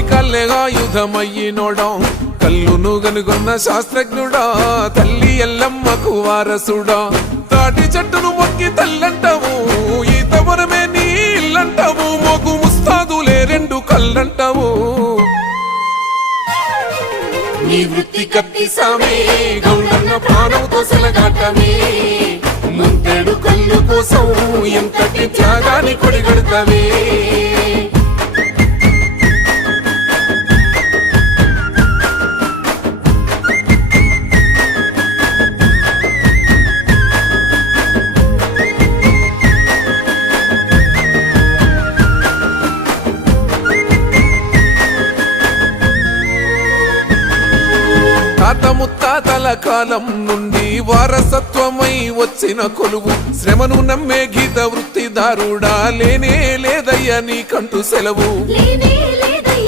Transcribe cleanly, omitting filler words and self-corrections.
అరికల్లే ఆయుధమయ్యినోడా కల్లును గనుగొన్న శాస్త్రజ్ఞుడా తల్లి ఎల్లమ్మకు వారసుడా తాటి చెట్టును మొక్కి తల్లంటావు ఈత వరమే నీ ఇల్లంటావు మోగు ముస్తాదులే రెండు కళ్ళంటావు నీ వృత్తి కత్తి సామే గౌడన్న ప్రాణంతో సెలగాటమే ముంతేడు కళ్ళు కోసం ఎంతటి త్యాగాన్ని కొడిగడతావే తాత ముత్తాతల కాలం నుండి వారసత్వమై వచ్చిన కొలువు శ్రమను నమ్మే గీత వృత్తిదారుడా లేనే లేదయ్యా నీకంటూ సెలవు